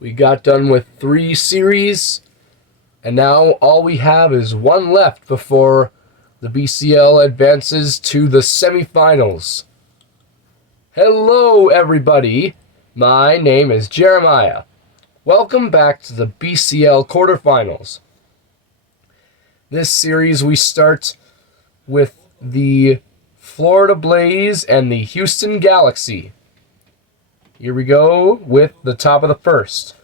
We got done with 3 series, and now all we have is 1 left before the BCL advances to the semifinals. Hello, everybody. My name is Jeremiah. Welcome back to the BCL quarterfinals. This series we start with the Florida Blaze and the Houston Galaxy. Here we go with the top of the first.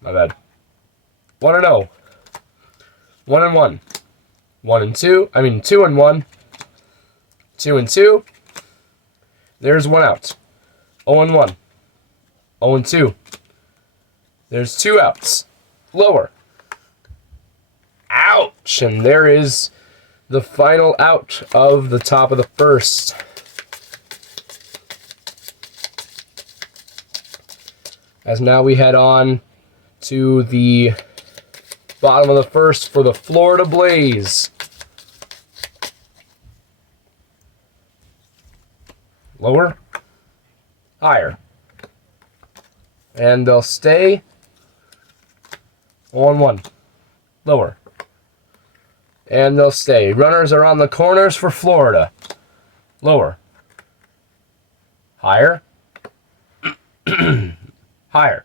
My bad. 1-0. 1-1. 1-2. 2-1. 2-2. There's 1 out. 0-1. 0-2. There's 2 outs. Lower. Ouch! And there is the final out of the top of the first. As now we head on to the bottom of the first for the Florida Blaze. Lower. Higher. And they'll stay. 0-1. Lower. And they'll stay. Runners are on the corners for Florida. Lower. Higher. Higher.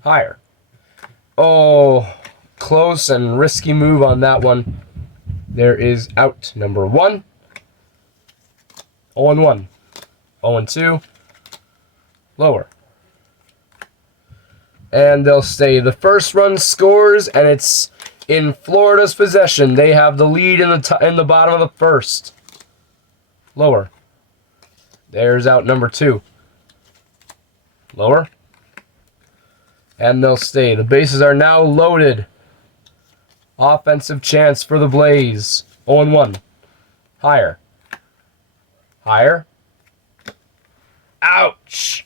Higher. Oh, close and risky move on that one. There is out number 1. 0-1. 0-2. Lower. And they'll stay. The first run scores, and it's in Florida's possession. They have the lead in the bottom of the first. Lower. There's out number 2. Lower. And they'll stay. The bases are now loaded. Offensive chance for the Blaze. 0-1. Higher. Higher. Ouch!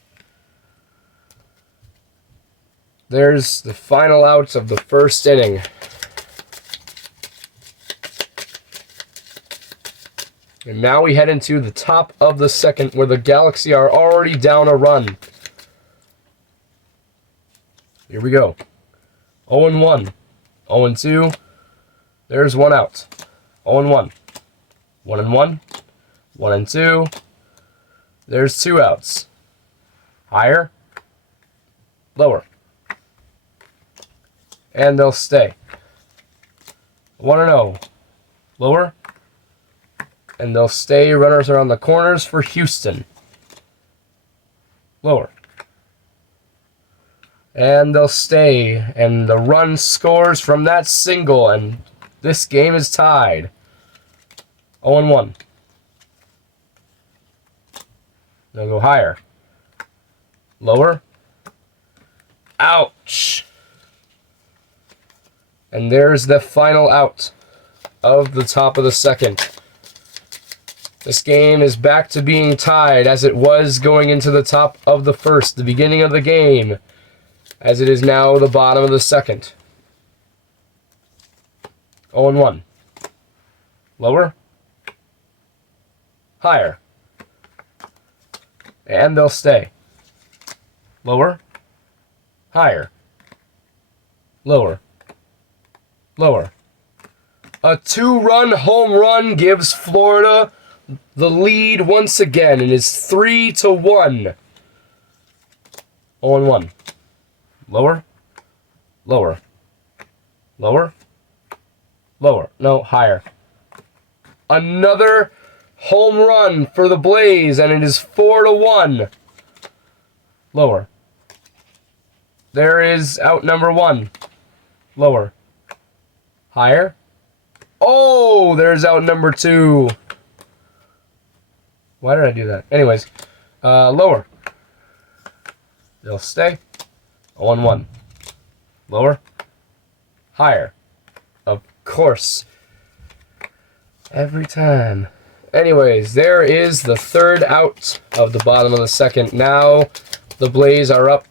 There's the final outs of the first inning. And now we head into the top of the second, where the Galaxy are already down a run. Here we go. 0-1. 0-2. There's 1 out. 0-1. 1-1. 1-2. There's 2 outs. Higher. Lower. And they'll stay. 1-0. Lower. And they'll stay. Runners are on the corners for Houston. Lower. And they'll stay. And the run scores from that single. And this game is tied. 0-1. They'll go higher. Lower. Ouch. And there's the final out of the top of the second. This game is back to being tied as it was going into the top of the first, the beginning of the game, as it is now the bottom of the second. 0-1. Lower. Higher. And they'll stay. Lower. Higher. Lower. Lower. A 2-run home run gives Florida the lead once again. It is 3-1. 0-1. Lower. Lower. Lower. Lower. No, higher. Another home run for the Blaze, and it is 4-1. Lower. There is out number 1. Lower. Higher. Oh, there's out number 2. Why did I do that? Anyways, lower. They'll stay. 0-1. Lower. Higher. Of course. Every time. Anyways, there is the third out of the bottom of the second. Now the Blaze are up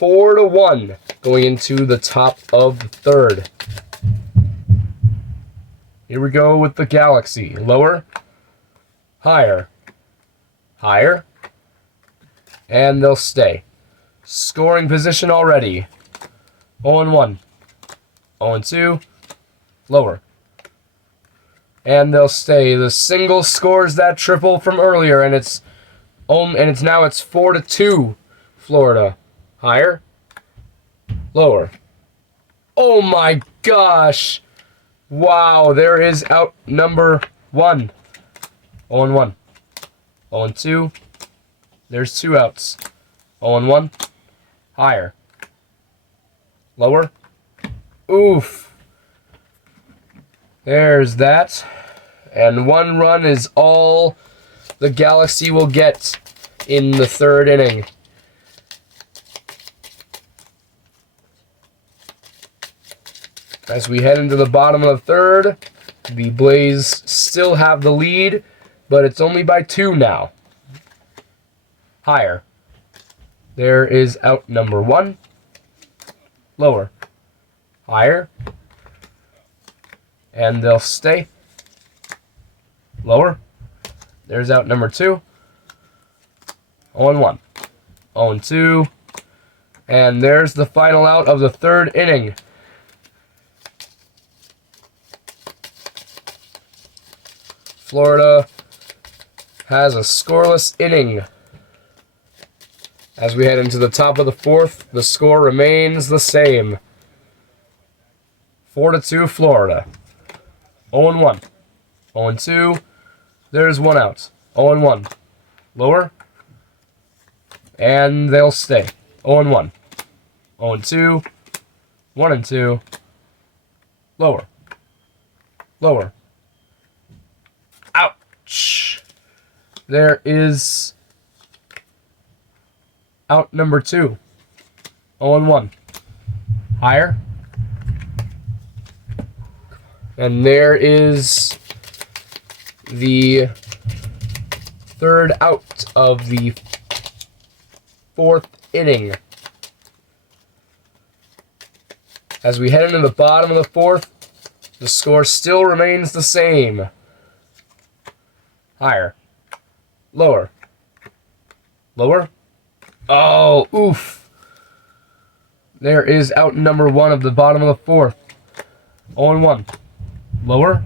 4-1 going into the top of the third. Here we go with the Galaxy. Lower. Higher. Higher. And they'll stay. Scoring position already. 0-1. 0-2. Lower. And they'll stay. The single scores that triple from earlier, and it's now 4-2, Florida. Higher. Lower. Oh my gosh! Wow, there is out number 1. 0-1. 0-2. There's 2 outs. 0-1. Higher. Lower. Oof. There's that. And 1 run is all the Galaxy will get in the 3rd inning. As we head into the bottom of the 3rd, the Blaze still have the lead, but it's only by 2 now. Higher. There is out number 1. Lower. Higher. And they'll stay. Lower. There's out number 2. 0-1. 0-2. And there's the final out of the 3rd inning. Florida has a scoreless inning. As we head into the top of the 4th, the score remains the same. 4-2 Florida. 0-1. 0-2. There's 1 out. 0-1. Lower. And they'll stay. 0-1. 0-2. 1-2. Lower. Lower. Ouch. There is out number 2. 0-1. Higher. And there is the 3rd out of the 4th inning. As we head into the bottom of the 4th, the score still remains the same. Higher. Lower. Lower. Oh, oof. There is out number 1 of the bottom of the 4th. 0-1. Lower.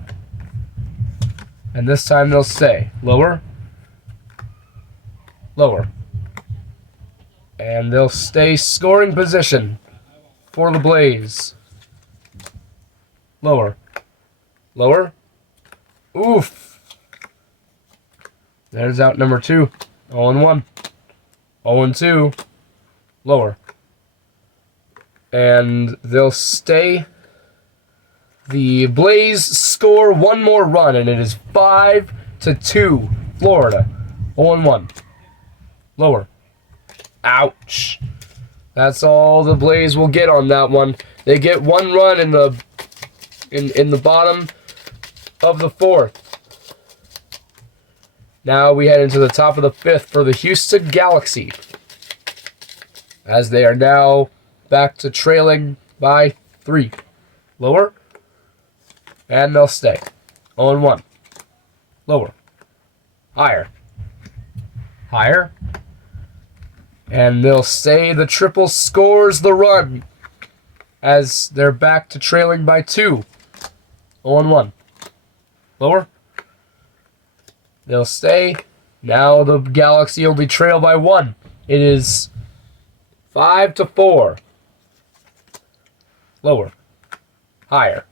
And this time they'll stay. Lower. Lower. And they'll stay scoring position for the Blaze. Lower. Lower. Oof. There's out number 2. 0-1. 0-2. Lower. And they'll stay. The Blaze score 1 more run, and it is 5-2 Florida. 0-1. Lower. Ouch. That's all the Blaze will get on that one. They get 1 run in the bottom of the 4th. Now we head into the top of the 5th for the Houston Galaxy, as they are now back to trailing by 3. Lower. And they'll stay. 0-1. Lower. Higher. Higher. And they'll stay. The triple scores the run, as they're back to trailing by 2. 0-1. Lower. They'll stay. Now the Galaxy only trail by 1. It is 5-4. Lower. Higher.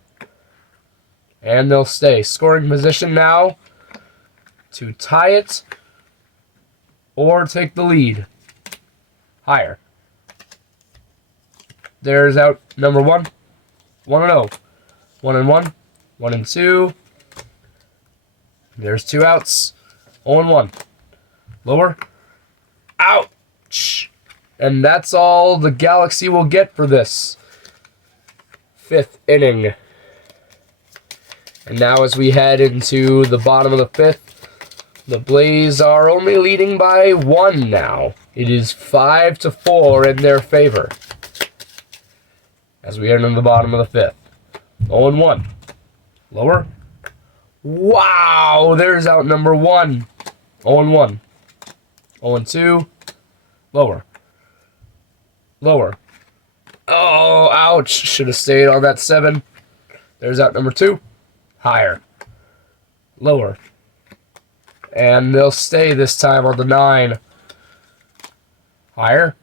And they'll stay. Scoring position now to tie it or take the lead. Higher. There's out number 1. 1-0. 1-1. 1-2. There's 2 outs. 0-1. Lower. Ouch. And that's all the Galaxy will get for this 5th inning. And now as we head into the bottom of the 5th, the Blaze are only leading by 1 now. It is 5-4 in their favor. As we head into the bottom of the 5th. 0-1. Lower. Wow, there's out number 1. 0-1. 0-2. Lower. Lower. Oh, ouch. Should have stayed on that 7. There's out number 2. Higher. Lower. And they'll stay this time on the 9. Higher.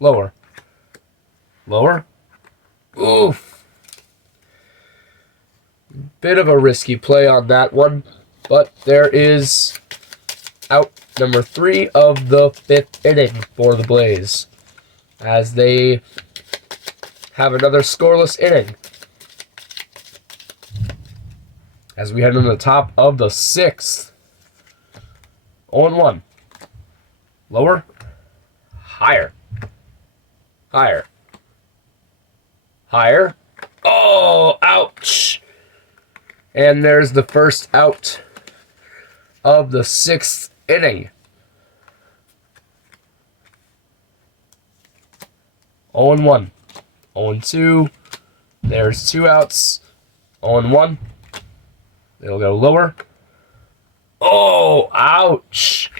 Lower. Lower. Oof. Bit of a risky play on that one. But there is out number 3 of the 5th inning for the Blaze, as they have another scoreless inning. As we head into the top of the 6th. 0-1. Lower. Higher. Higher. Higher. Oh, ouch. And there's the first out of the 6th inning. 0-1. 0-2. There's 2 outs. 0-1. They'll go lower. Oh, ouch.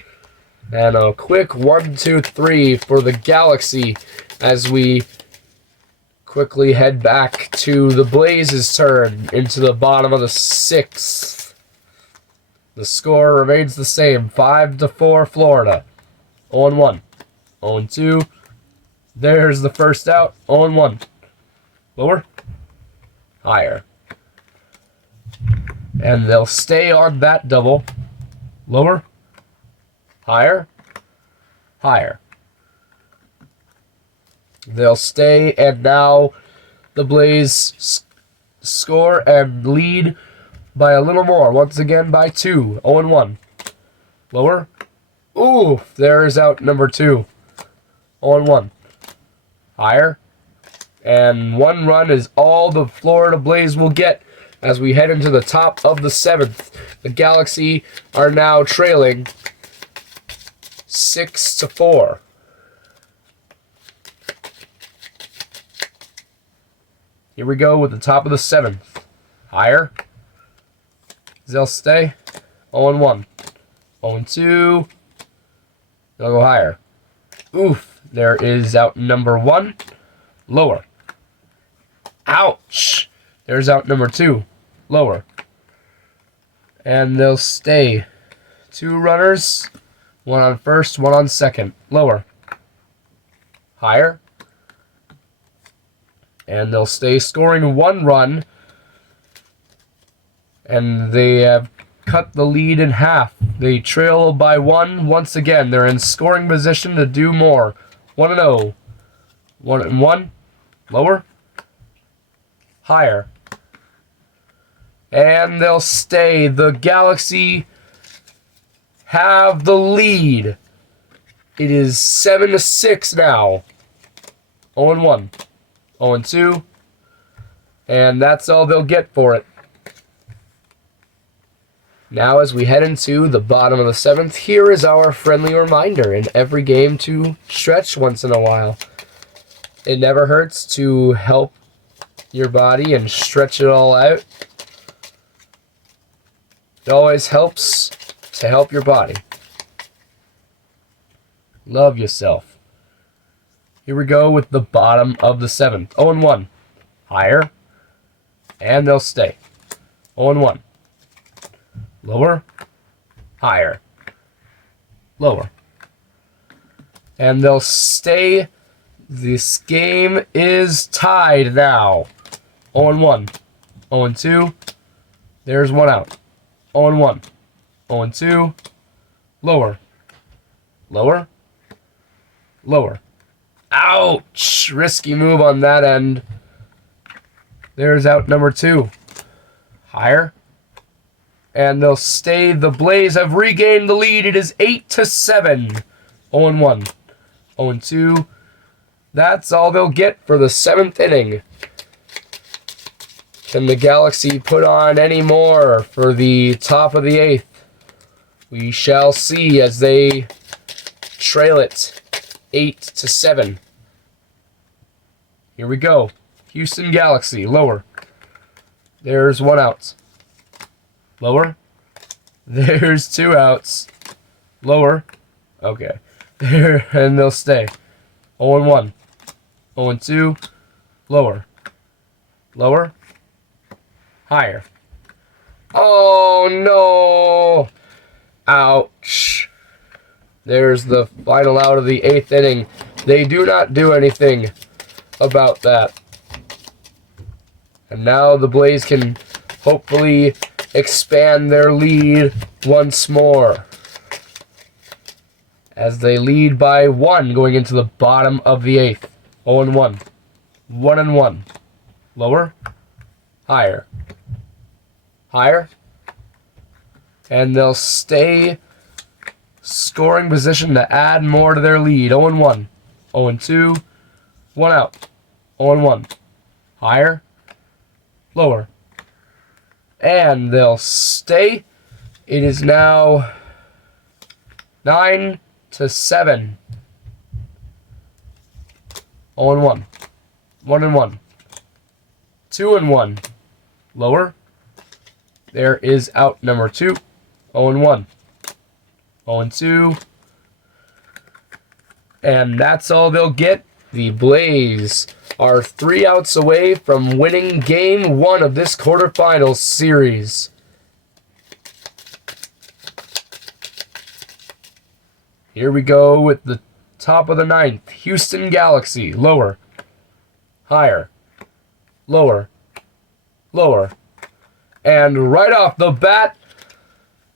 And a quick 1-2-3 for the Galaxy as we quickly head back to the Blaze's turn into the bottom of the 6th. The score remains the same, 5-4 Florida. 0-1. 0-2. There's the first out. 0-1. Lower. Higher. And they'll stay on that double. Lower. Higher. Higher. They'll stay, and now the Blaze score and lead by a little more. Once again by 2. 0-1. Lower. Ooh, there's out number 2. 0-1. Higher. And 1 run is all the Florida Blaze will get as we head into the top of the 7th. The Galaxy are now trailing 6-4. Here we go with the top of the 7th. Higher. They'll stay. 0-1. 0-2. They'll go higher. Oof. There is out number 1. Lower. Ouch. There's out number 2. Lower. And they'll stay. 2 runners. 1 on first, 1 on second. Lower. Higher. And they'll stay scoring 1 run. And they have cut the lead in half. They trail by 1 once again. They're in scoring position to do more. 1-0. 1-1. Lower. Higher. And they'll stay. The Galaxy have the lead. It is 7-6 now. 0-1. 0-2. And that's all they'll get for it. Now as we head into the bottom of the 7th, here is our friendly reminder in every game to stretch once in a while. It never hurts to help your body and stretch it all out. It always helps to help your body. Love yourself. Here we go with the bottom of the 7th. 0-1. Higher. And they'll stay. 0-1. Lower. Higher. Lower. And they'll stay. This game is tied now. 0-1. 0-2. There's 1 out. 0-1. 0-2. Lower. Lower. Lower. Ouch! Risky move on that end. There's out number 2. Higher. And they'll stay. The Blaze have regained the lead. It is 8-7. 0-1. 0-2. That's all they'll get for the 7th inning. Can the Galaxy put on any more for the top of the 8th? We shall see as they trail it 8-7. Here we go. Houston Galaxy, lower. There's 1 out. Lower. There's 2 outs. Lower. Okay. There, and they'll stay. 0-1. 0-2. Lower. Lower. Higher. Oh, no. Ouch. There's the final out of the 8th inning. They do not do anything about that. And now the Blaze can hopefully expand their lead once more, as they lead by 1 going into the bottom of the 8th. 0-1. 1-1. Lower. Higher. Higher. And they'll stay scoring position to add more to their lead. 0-1. 0-2. 1 out. 0-1. Higher. Lower. And they'll stay. It is now 9-7. 0-1. 1-1. 2-1. Lower. There is out number 2. 0-1. 0-2. And that's all they'll get. The Blaze are 3 outs away from winning Game 1 of this quarterfinals series. Here we go with the top of the 9th. Houston Galaxy. Lower. Higher. Lower. Lower. And right off the bat,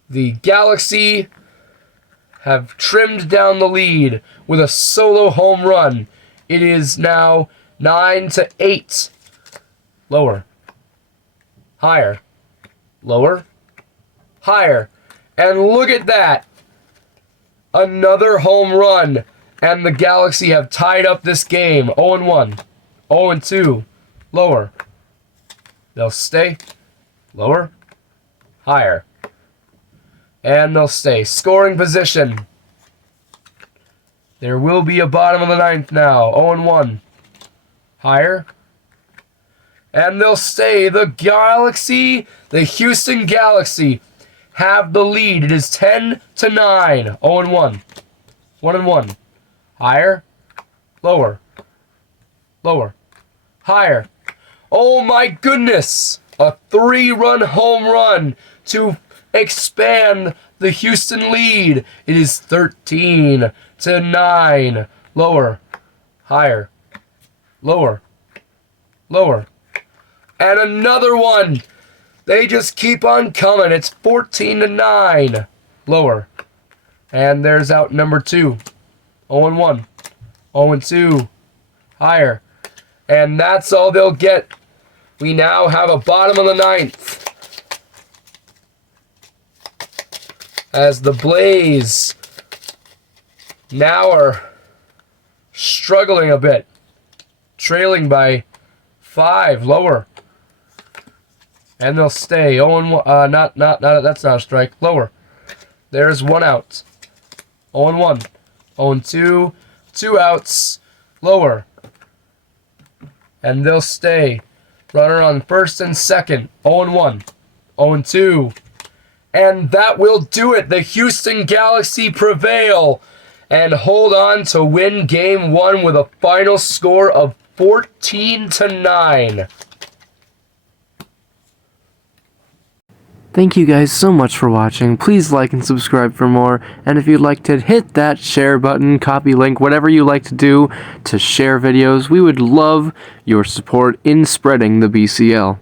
the Galaxy have trimmed down the lead with a solo home run. It is now 9-8. Lower. Higher. Lower. Higher. And look at that. Another home run. And the Galaxy have tied up this game. 0-1. 0-2. Lower. They'll stay. Lower. Higher. And they'll stay. Scoring position. There will be a bottom of the 9th now. 0-1. Higher. And they'll stay. The Galaxy, the Houston Galaxy, have the lead. It is 10-9. 0-1. 1-1. Higher. Lower. Lower. Higher. Oh my goodness! A 3-run home run to expand the Houston lead. It is 13-9. Lower. Higher. Lower. Lower. And another one. They just keep on coming. It's 14-9. Lower. And there's out number 2. 0-1. 0-2. Higher. And that's all they'll get. We now have a bottom of the 9th. As the Blaze now are struggling a bit. Trailing by 5. Lower. And they'll stay. 0-1. That's not a strike. Lower. There's 1 out. 0-1. 0-2. 2 outs. Lower. And they'll stay. Runner on first and second. 0-1. 0-2. And that will do it. The Houston Galaxy prevail and hold on to win Game 1 with a final score of 14-9. Thank you guys so much for watching. Please like and subscribe for more. And if you'd like to hit that share button, copy link, whatever you like to do to share videos, we would love your support in spreading the BCL.